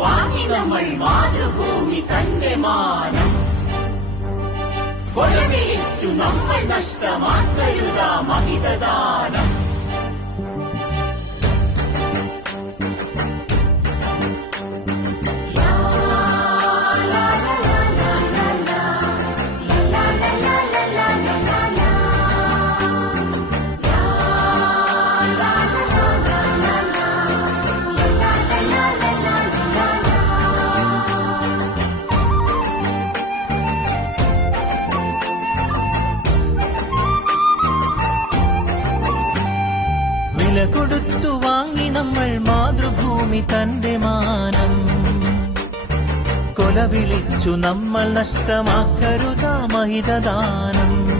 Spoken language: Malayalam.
வாங்கி நம்மள் மாது பூமி தந்தை மானம் கொலவெளிச்சு நம்மள் நஷ்டமாக்கருதா மகிததான കൊടുത്തു വാങ്ങി നമ്മൾ മാതൃഭൂമി തന്റെ മാനം കൊലവിളിച്ചു നമ്മൾ നമ്മൾ നഷ്ടമാക്കരുതാമഹിതദാനം